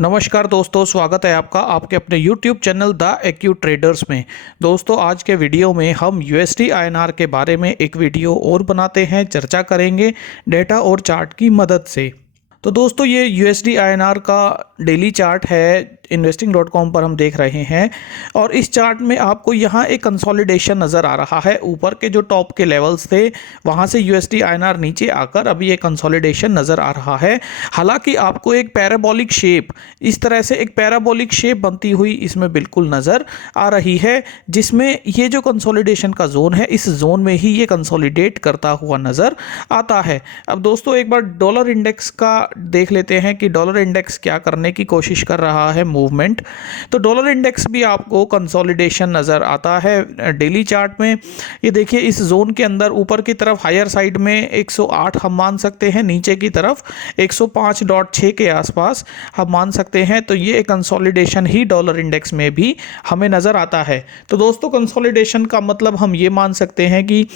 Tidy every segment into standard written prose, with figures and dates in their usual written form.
नमस्कार दोस्तों, स्वागत है आपका आपके अपने YouTube channel the AQ traders में। दोस्तों, आज के वीडियो में हम USD INR के बारे में एक वीडियो और बनाते हैं, चर्चा करेंगे डेटा और चार्ट की मदद से। तो दोस्तों, ये USD INR का डेली चार्ट है, investing.com पर हम देख रहे हैं। और इस चार्ट में आपको यहाँ एक कंसोलिडेशन नज़र आ रहा है। ऊपर के जो टॉप के लेवल्स थे वहाँ से USD INR नीचे आकर अभी ये कंसोलिडेशन नज़र आ रहा है। हालांकि आपको एक पैराबोलिक शेप, इस तरह से एक पैराबोलिक शेप बनती हुई इसमें बिल्कुल नज़र आ रही है, जिसमें ये जो कंसोलिडेशन का जोन है, इस जोन में ही ये कंसोलिडेट करता हुआ नज़र आता है। अब दोस्तों, एक बार डॉलर इंडेक्स का देख लेते हैं कि डॉलर इंडेक्स क्या करने की कोशिश कर रहा है, मूवमेंट। तो डॉलर इंडेक्स भी आपको कंसोलिडेशन नज़र आता है डेली चार्ट में। ये देखिए, इस जोन के अंदर ऊपर की तरफ हायर साइड में 108 हम मान सकते हैं, नीचे की तरफ 105.6 के आसपास हम मान सकते हैं। तो ये कंसोलिडेशन ही डॉलर इंडेक्स में भी हमें नज़र आता है। तो दोस्तों, कंसोलिडेशन का मतलब हम ये मान सकते हैं कि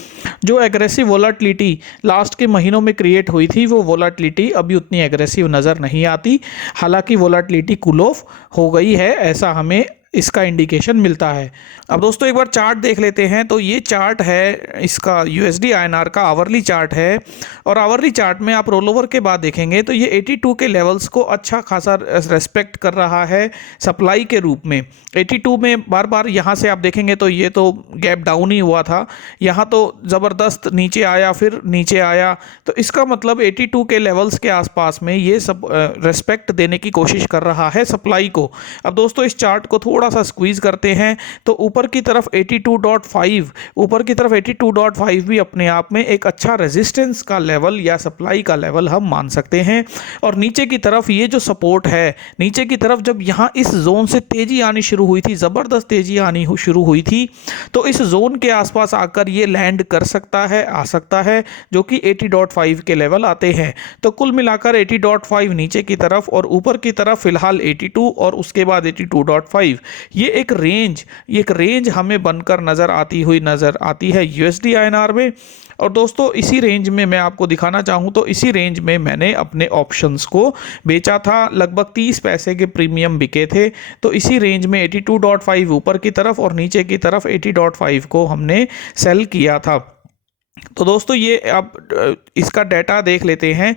जो एग्रेसिव वोलाटिलिटी लास्ट के महीनों में क्रिएट हुई थी, वो वोलाटिलिटी अभी उतनी एग्रेसिव नज़र नहीं आती। हालांकि वोलाटिलिटी कूल ऑफ हो गई है, ऐसा हमें इसका इंडिकेशन मिलता है। अब दोस्तों, एक बार चार्ट देख लेते हैं। तो ये चार्ट है इसका USD INR का आवरली चार्ट है। और आवरली चार्ट में आप रोल ओवर के बाद देखेंगे तो ये 82 के लेवल्स को अच्छा खासा रेस्पेक्ट कर रहा है सप्लाई के रूप में। 82 में बार बार यहाँ से आप देखेंगे तो ये तो गैप डाउन ही हुआ था, यहाँ तो ज़बरदस्त नीचे आया, फिर नीचे आया। तो इसका मतलब 82 के लेवल्स के आसपास में ये सब रेस्पेक्ट देने की कोशिश कर रहा है सप्लाई को। अब दोस्तों, इस चार्ट को थोड़ा सा स्क्वीज करते हैं तो ऊपर की तरफ 82.5, ऊपर की तरफ 82.5 भी अपने आप में एक अच्छा रेजिस्टेंस का लेवल या सप्लाई का लेवल हम मान सकते हैं। और नीचे की तरफ ये जो सपोर्ट है, नीचे की तरफ जब यहाँ इस जोन से तेजी आनी शुरू हुई थी, जबरदस्त तेजी आनी शुरू हुई थी, तो इस जोन के आसपास आकर ये लैंड कर सकता है, आ सकता है, जो कि 80.5 के लेवल आते हैं। तो कुल मिलाकर 80.5 नीचे की तरफ और ऊपर की तरफ फिलहाल 82 और उसके बाद 82.5, ये एक रेंज हमें बनकर नजर आती है USD INR में। और दोस्तों, इसी रेंज में मैं आपको दिखाना चाहूँ तो इसी रेंज में मैंने अपने ऑप्शंस को बेचा था, लगभग 30 पैसे के प्रीमियम बिके थे। तो इसी रेंज में 82.5 ऊपर की तरफ और नीचे की तरफ 80.5 को हमने सेल किया था। तो दोस्तों, ये अब इसका डाटा देख लेते हैं,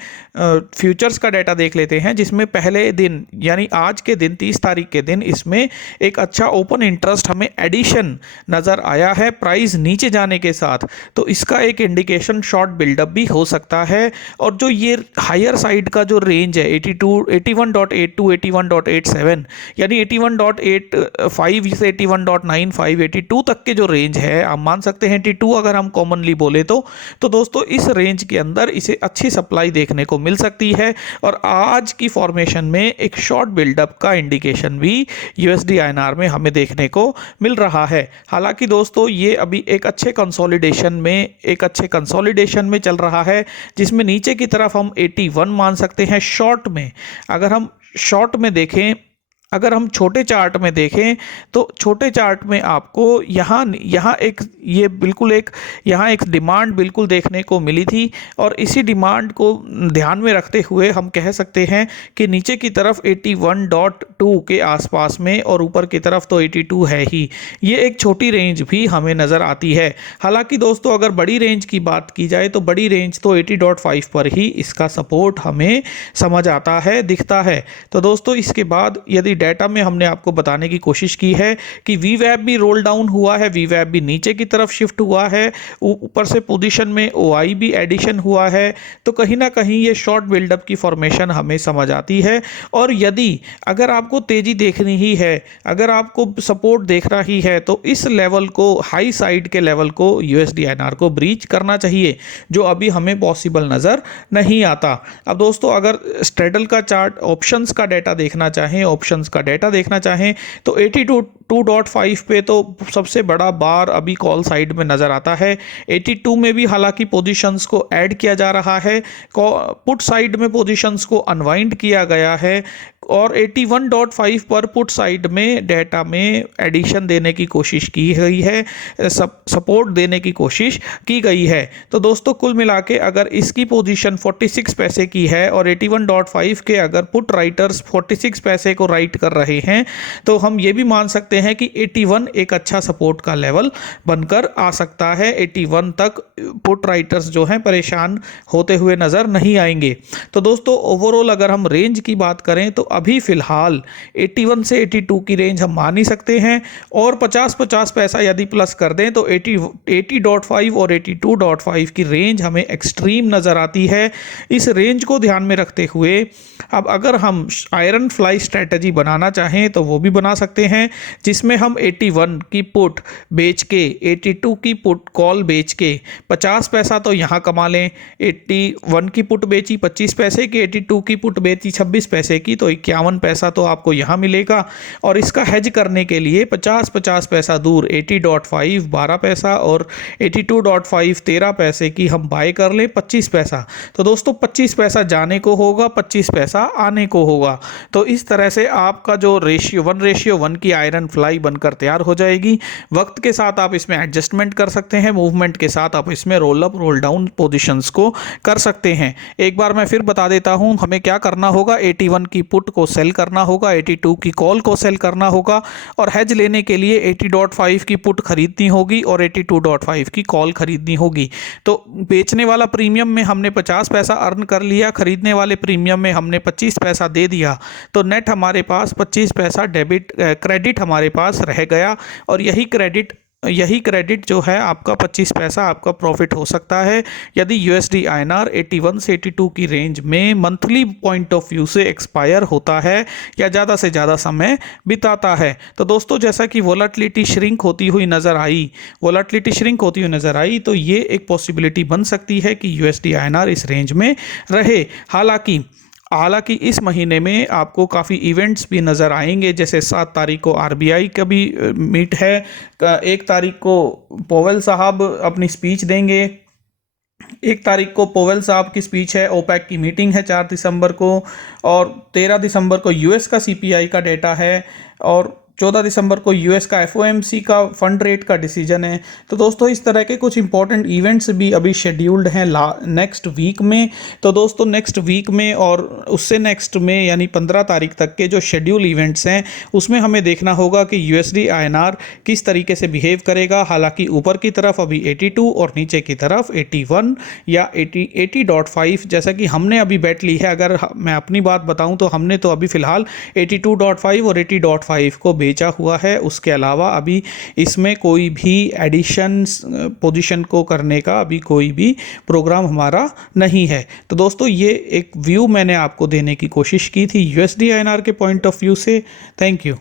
फ्यूचर्स का डाटा देख लेते हैं, जिसमें पहले दिन यानी आज के दिन 30 तारीख के दिन इसमें एक अच्छा ओपन इंटरेस्ट हमें एडिशन नज़र आया है प्राइस नीचे जाने के साथ। तो इसका एक इंडिकेशन शॉर्ट बिल्डअप भी हो सकता है। और जो ये हायर साइड का जो रेंज है 81.8 टू 81.87 यानी 81.85 से 81.95, 82 तक के जो रेंज है, आप मान सकते हैं 82 अगर हम कॉमनली बोले तो दोस्तों, इस रेंज के अंदर इसे अच्छी सप्लाई देखने को मिल सकती है। और आज की फॉर्मेशन में एक शॉर्ट बिल्डअप का इंडिकेशन भी USD INR में हमें देखने को मिल रहा है। हालांकि दोस्तों, ये अभी एक अच्छे कंसोलिडेशन में चल रहा है, जिसमें नीचे की तरफ हम 81 मान सकते हैं शॉर्ट में। अगर हम शॉर्ट में देखें, अगर हम छोटे चार्ट में देखें तो छोटे चार्ट में आपको यहाँ एक डिमांड बिल्कुल देखने को मिली थी। और इसी डिमांड को ध्यान में रखते हुए हम कह सकते हैं कि नीचे की तरफ 81.2 के आसपास में और ऊपर की तरफ तो 82 है ही, ये एक छोटी रेंज भी हमें नज़र आती है। हालांकि दोस्तों, अगर बड़ी रेंज की बात की जाए तो बड़ी रेंज तो 80.5 पर ही इसका सपोर्ट हमें समझ आता है, दिखता है। तो दोस्तों, इसके बाद यदि डाटा में हमने आपको बताने की कोशिश की है कि VWAP भी रोल डाउन हुआ है, VWAP भी नीचे की तरफ शिफ्ट हुआ है, ऊपर से पोजीशन में OI भी एडिशन हुआ है। तो कहीं ना कहीं ये शॉर्ट बिल्डअप की फॉर्मेशन हमें समझ आती है। और यदि अगर आपको तेजी देखनी ही है, अगर आपको सपोर्ट देखना ही है, तो इस लेवल को, हाई साइड के लेवल को USD INR को ब्रीच करना चाहिए, जो अभी हमें पॉसिबल नज़र नहीं आता। अब दोस्तों, अगर स्ट्रेडल का चार्ट, ऑप्शंस का डाटा देखना चाहें, ऑप्शंस पोजीशंस का डेटा देखना चाहें तो 82.5 पे तो सबसे बड़ा बार अभी कॉल साइड में नज़र आता है। 82 में भी हालांकि पोजीशंस को ऐड किया जा रहा है, पुट साइड में पोजीशंस को अनवाइंड किया गया है और 81.5 पर पुट साइड में डेटा में एडिशन देने की कोशिश की गई है, सपोर्ट देने की कोशिश की गई है। तो दोस्तों कुल मिला के अगर इसकी पोजीशन 46 पैसे की है और 81.5 के अगर पुट राइटर्स 46 पैसे को राइट कर रहे हैं तो हम ये भी मान सकते हैं कि 81 एक अच्छा सपोर्ट का लेवल बनकर आ सकता है। 81 तक पुट राइटर्स जो हैं परेशान होते हुए नज़र नहीं आएंगे। तो दोस्तों ओवरऑल अगर हम रेंज की बात करें तो अभी फ़िलहाल 81 से 82 की रेंज हम मान ही सकते हैं और 50 पैसा यदि प्लस कर दें तो 80.5 और 82.5 की रेंज हमें एक्सट्रीम नज़र आती है। इस रेंज को ध्यान में रखते हुए अब अगर हम आयरन फ्लाई स्ट्रेटजी बनाना चाहें तो वो भी बना सकते हैं, जिसमें हम 81 की पुट बेच के 82 की पुट कॉल बेच के 50 पैसा तो यहाँ कमा लें। 81 की पुट बेची 25 पैसे की, 82 की पुट बेची 26 पैसे की, तो 51 पैसा तो आपको यहाँ मिलेगा। और इसका हेज करने के लिए 50 पैसा दूर 80.5 12 पैसा और 82.5 13 पैसे की हम बाय कर लें 25 पैसा। तो दोस्तों 25 पैसा जाने को होगा, 25 पैसा आने को होगा। तो इस तरह से आपका जो रेशियो 1:1 की आयरन फ्लाई बनकर तैयार हो जाएगी। वक्त के साथ आप इसमें एडजस्टमेंट कर सकते हैं, मूवमेंट के साथ आप इसमें roll up roll down positions को कर सकते हैं। एक बार मैं फिर बता देता हूं हमें क्या करना होगा। 81 की पुट को सेल करना होगा, 82 की कॉल को सेल करना होगा और हेज लेने के लिए 80.5 की पुट खरीदनी होगी और 82.5 की कॉल खरीदनी होगी। तो बेचने वाला प्रीमियम में हमने 50 पैसा अर्न कर लिया, खरीदने वाले प्रीमियम में हमने 25 पैसा दे दिया, तो नेट हमारे पास 25 पैसा क्रेडिट हमारे पास रह गया और यही क्रेडिट जो है आपका 25 पैसा आपका प्रॉफिट हो सकता है यदि यूएसडी आईएनआर 81 से 82 की रेंज में मंथली पॉइंट ऑफ व्यू से एक्सपायर होता है या ज़्यादा से ज़्यादा समय बिताता है। तो दोस्तों जैसा कि वोलेटिलिटी श्रिंक होती हुई नज़र आई तो ये एक पॉसिबिलिटी बन सकती है कि यूएसडी आईएनआर इस रेंज में रहे। हालांकि इस महीने में आपको काफ़ी इवेंट्स भी नज़र आएंगे, जैसे 7 तारीख को आरबीआई का भी मीट है, 1 तारीख को पोवेल साहब अपनी स्पीच देंगे, 1 तारीख को पोवेल साहब की स्पीच है, ओपेक की मीटिंग है 4 दिसंबर को और 13 दिसंबर को यूएस का सीपीआई का डेटा है और 14 दिसंबर को यूएस का एफओएमसी का फंड रेट का डिसीजन है। तो दोस्तों इस तरह के कुछ इंपॉर्टेंट इवेंट्स भी अभी शेड्यूल्ड हैं नेक्स्ट वीक में। तो दोस्तों नेक्स्ट वीक में और उससे नेक्स्ट में यानी 15 तारीख तक के जो शेड्यूल इवेंट्स हैं उसमें हमें देखना होगा कि यूएसडी आईएनआर किस तरीके से बिहेव करेगा। हालांकि ऊपर की तरफ अभी 82 और नीचे की तरफ 81 या 80.5 जैसा कि हमने अभी बेट ली है। अगर मैं अपनी बात बताऊं तो हमने तो अभी फ़िलहाल 82.5 और 80.5 को बेचा हुआ है। उसके अलावा अभी इसमें कोई भी एडिशन पोजीशन को करने का अभी कोई भी प्रोग्राम हमारा नहीं है। तो दोस्तों ये एक व्यू मैंने आपको देने की कोशिश की थी यूएसडी आईएनआर के पॉइंट ऑफ व्यू से। Thank you.